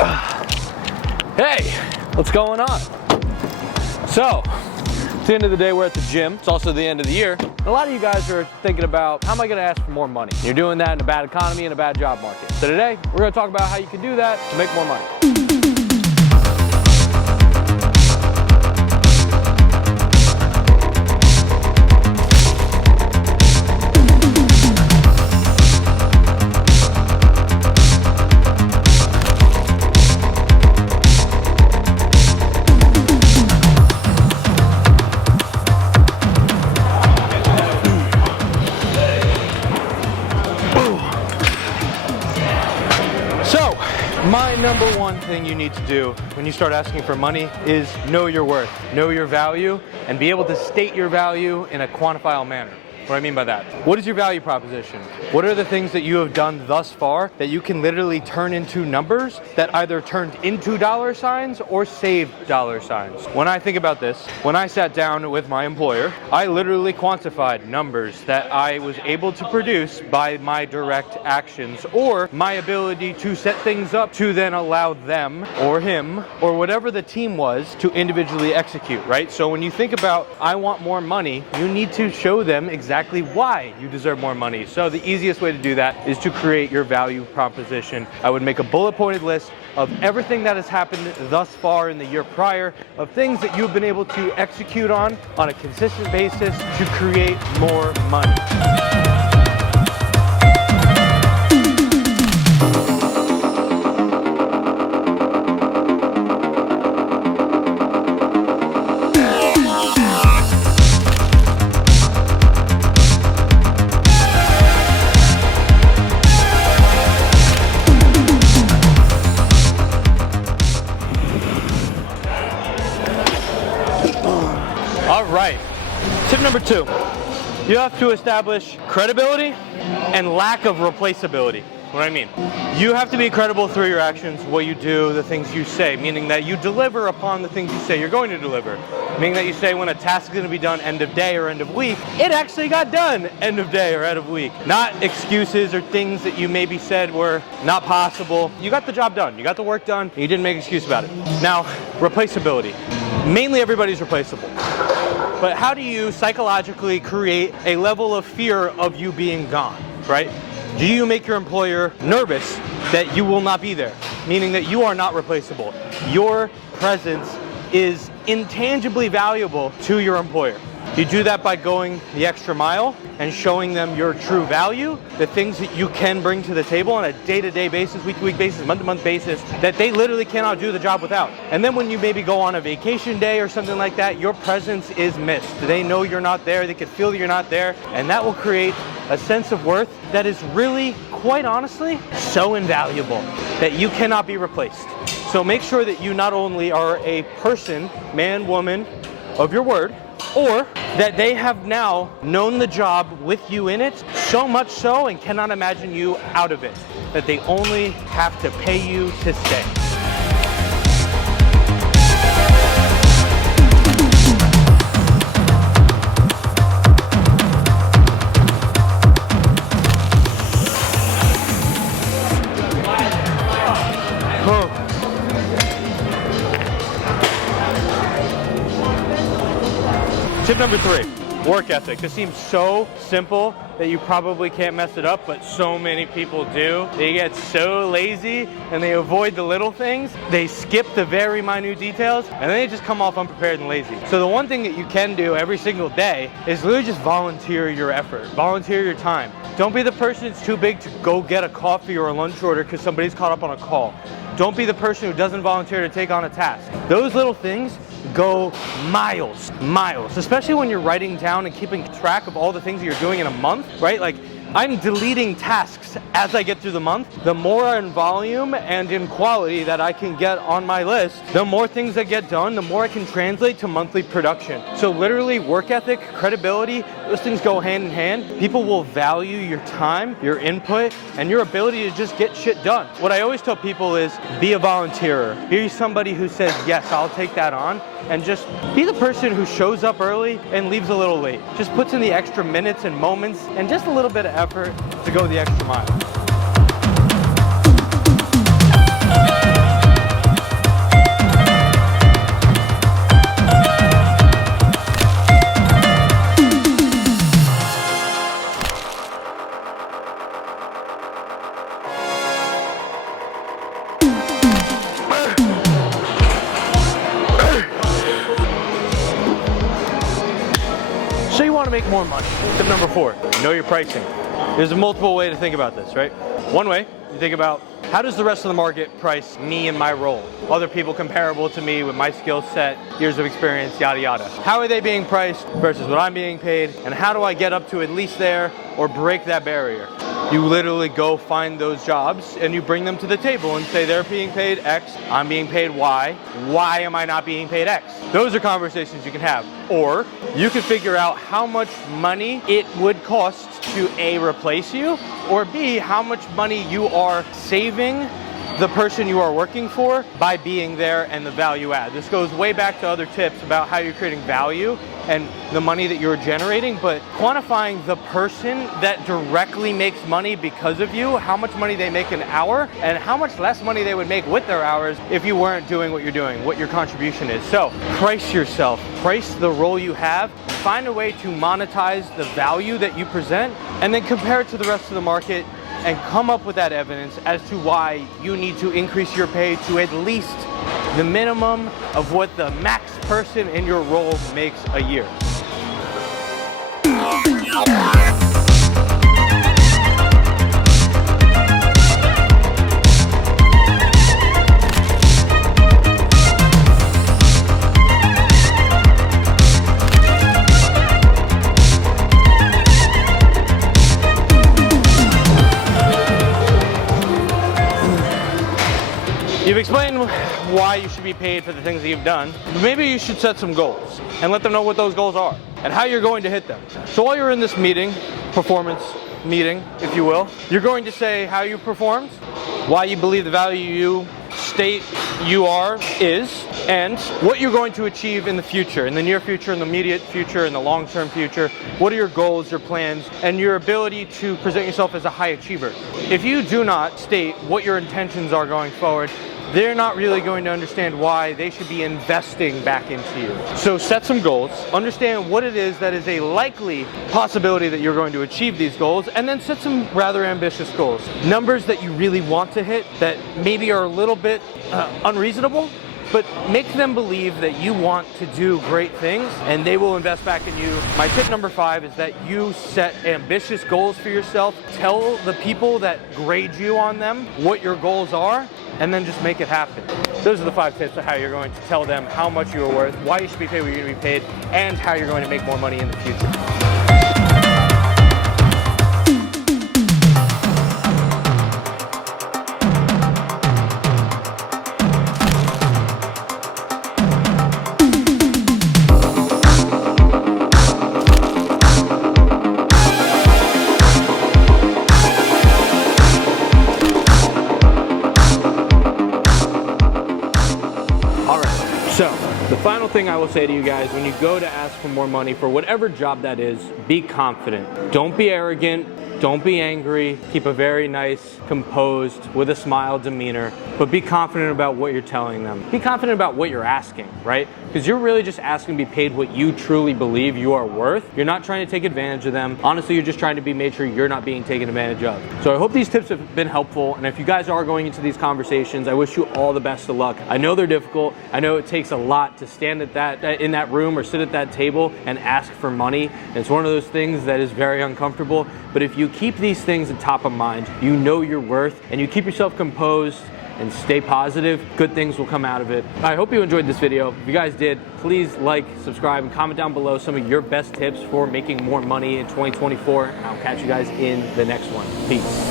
Hey, what's going on? So, it's the end of the day, we're at the gym. It's also the end of the year. A lot of you guys are thinking about, how am I gonna ask for more money? You're doing that in a bad economy and a bad job market. So today, we're gonna talk about how you can do that to make more money. My number one thing you need to do when you start asking for money is know your worth, know your value, and be able to state your value in a quantifiable manner. What do I mean by that? What is your value proposition? What are the things that you have done thus far that you can literally turn into numbers that either turned into dollar signs or saved dollar signs? When I think about this, when I sat down with my employer, I literally quantified numbers that I was able to produce by my direct actions or my ability to set things up to then allow them or him or whatever the team was to individually execute, right? So when you think about, I want more money, you need to show them exactly why you deserve more money. So the easiest way to do that is to create your value proposition. I would make a bullet pointed list of everything that has happened thus far in the year prior, of things that you've been able to execute on a consistent basis to create more money. All right, tip number 2, you have to establish credibility and lack of replaceability. What do I mean? You have to be credible through your actions, what you do, the things you say, meaning that you deliver upon the things you say you're going to deliver. Meaning that you say when a task is going to be done end of day or end of week, it actually got done end of day or end of week. Not excuses or things that you maybe said were not possible. You got the job done, you got the work done, and you didn't make an excuse about it. Now, replaceability. Mainly everybody's replaceable. But how do you psychologically create a level of fear of you being gone, right? Do you make your employer nervous that you will not be there? Meaning that you are not replaceable. Your presence is intangibly valuable to your employer. You do that by going the extra mile and showing them your true value, the things that you can bring to the table on a day-to-day basis, week-to-week basis, month-to-month basis, that they literally cannot do the job without. And then when you maybe go on a vacation day or something like that, your presence is missed. They know you're not there, they can feel that you're not there, and that will create a sense of worth that is really, quite honestly, so invaluable that you cannot be replaced. So make sure that you not only are a person, man, woman, of your word, or that they have now known the job with you in it, so much so and cannot imagine you out of it, that they only have to pay you to stay. Tip number 3, work ethic. This seems so simple that you probably can't mess it up, but so many people do. They get so lazy and they avoid the little things. They skip the very minute details and then they just come off unprepared and lazy. So the one thing that you can do every single day is literally just volunteer your effort, volunteer your time. Don't be the person that's too big to go get a coffee or a lunch order because somebody's caught up on a call. Don't be the person who doesn't volunteer to take on a task. Those little things go miles, especially when you're writing down and keeping track of all the things that you're doing in a month, right? Like, I'm deleting tasks as I get through the month. The more in volume and in quality that I can get on my list, the more things that get done, the more I can translate to monthly production. So literally work ethic, credibility, those things go hand in hand. People will value your time, your input, and your ability to just get shit done. What I always tell people is be a volunteer. Be somebody who says, yes, I'll take that on, and just be the person who shows up early and leaves a little late. Just puts in the extra minutes and moments and just a little bit of effort to go the extra mile. make more money. Tip number 4, know your pricing. There's a multiple way to think about this, right? One way, you think about, how does the rest of the market price me and my role? Other people comparable to me with my skill set, years of experience, yada yada. How are they being priced versus what I'm being paid? And how do I get up to at least there or break that barrier? You literally go find those jobs and you bring them to the table and say, they're being paid X, I'm being paid Y. Why am I not being paid X? Those are conversations you can have. Or you can figure out how much money it would cost to A, replace you, or B, how much money you are saving the person you are working for by being there and the value add. This goes way back to other tips about how you're creating value and the money that you're generating, but quantifying the person that directly makes money because of you, how much money they make an hour, and how much less money they would make with their hours if you weren't doing what you're doing, what your contribution is. So price yourself, price the role you have, find a way to monetize the value that you present, and then compare it to the rest of the market and come up with that evidence as to why you need to increase your pay to at least the minimum of what the max person in your role makes a year. You've explained why you should be paid for the things that you've done, but maybe you should set some goals and let them know what those goals are and how you're going to hit them. So while you're in this meeting, performance meeting, if you will, you're going to say how you performed, why you believe the value you state you are is, and what you're going to achieve in the future, in the near future, in the immediate future, in the long-term future. What are your goals, your plans, and your ability to present yourself as a high achiever? If you do not state what your intentions are going forward, they're not really going to understand why they should be investing back into you. So set some goals, understand what it is that is a likely possibility that you're going to achieve these goals, and then set some rather ambitious goals. Numbers that you really want to hit that maybe are a little bit unreasonable, but make them believe that you want to do great things and they will invest back in you. My tip number 5 is that you set ambitious goals for yourself. Tell the people that grade you on them what your goals are, and then just make it happen. Those are the 5 tips of how you're going to tell them how much you are worth, why you should be paid what you're going to be paid, and how you're going to make more money in the future. So, the final thing I will say to you guys, when you go to ask for more money for whatever job that is, be confident. Don't be arrogant. Don't be angry. Keep a very nice, composed, with a smile demeanor, but be confident about what you're telling them. Be confident about what you're asking, right? Because you're really just asking to be paid what you truly believe you are worth. You're not trying to take advantage of them. Honestly, you're just trying to make sure you're not being taken advantage of. So I hope these tips have been helpful, and if you guys are going into these conversations, I wish you all the best of luck. I know they're difficult. I know it takes a lot to stand at in that room or sit at that table and ask for money. And it's one of those things that is very uncomfortable, but if you keep these things at top of mind, you know your worth, and you keep yourself composed and stay positive, good things will come out of it. I hope you enjoyed this video. If you guys did, please like, subscribe, and comment down below some of your best tips for making more money in 2024, and I'll catch you guys in the next one. Peace.